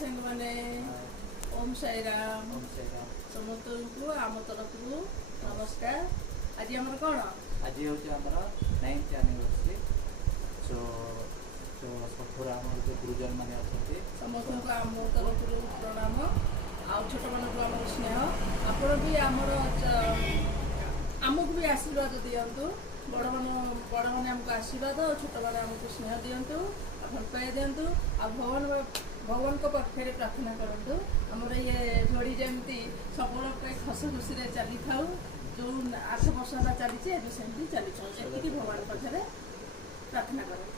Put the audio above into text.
ସାଙ୍ଗ ମାନେ ओम साई राम समस्त को आम तरफ नमस्कार। आज आम कौन आज हूँ आम 9th एनिवर्सरी सो तो सब आम जो गुरुजन मैंने अच्छा समस्त को आम तरफ प्रणाम आ छोट मान को आम स्नेह आपण भी आमर आमको भी आशीर्वाद दिंतु बड़ मैंने आमको आशीर्वाद छोट मैंने आमको स्नेह दिंतु भल पाई दिंतु आ भगवान को पाखे प्रार्थना करूँ आमर ये जोड़ी जमी सब हस खुशी चली था जो 8 वर्ष चली सेमती चली भगवान पाखे प्रार्थना करूँ।